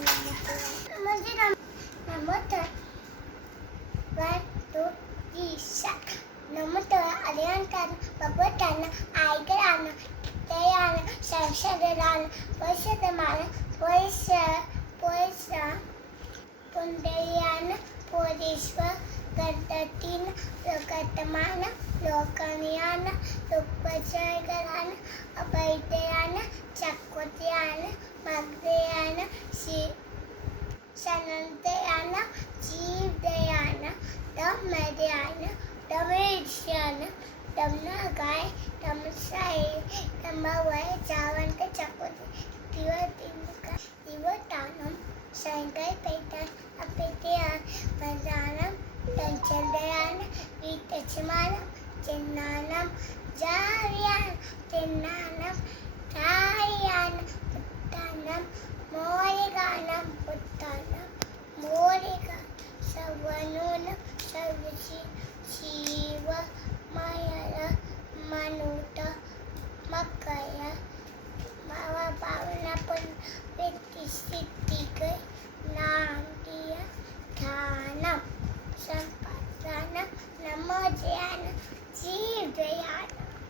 म्हणजे नमतर नमतर अरिहंतानं भगवतानं ऐकरानं दयानं संशयरानं पैशतमानं पैसा पुंडयानं पोरीश्वर गणपतीनं लोकतमानं लोकनियानं लोकपचयकरानं अभयदयानं चकोदयानं मागदयानं शनंदयानं जीवदयानं धम्मदयानं धमेश्यानं धमनगाय धमसाई धमवय जावंत चकोदे दिवतानं सायंकाळी पैठण अपेत्यान मजानं पंचदयानं वितचमानं चिन्नानं जार्यानं चिन्नानं जार्यानं उत्तानं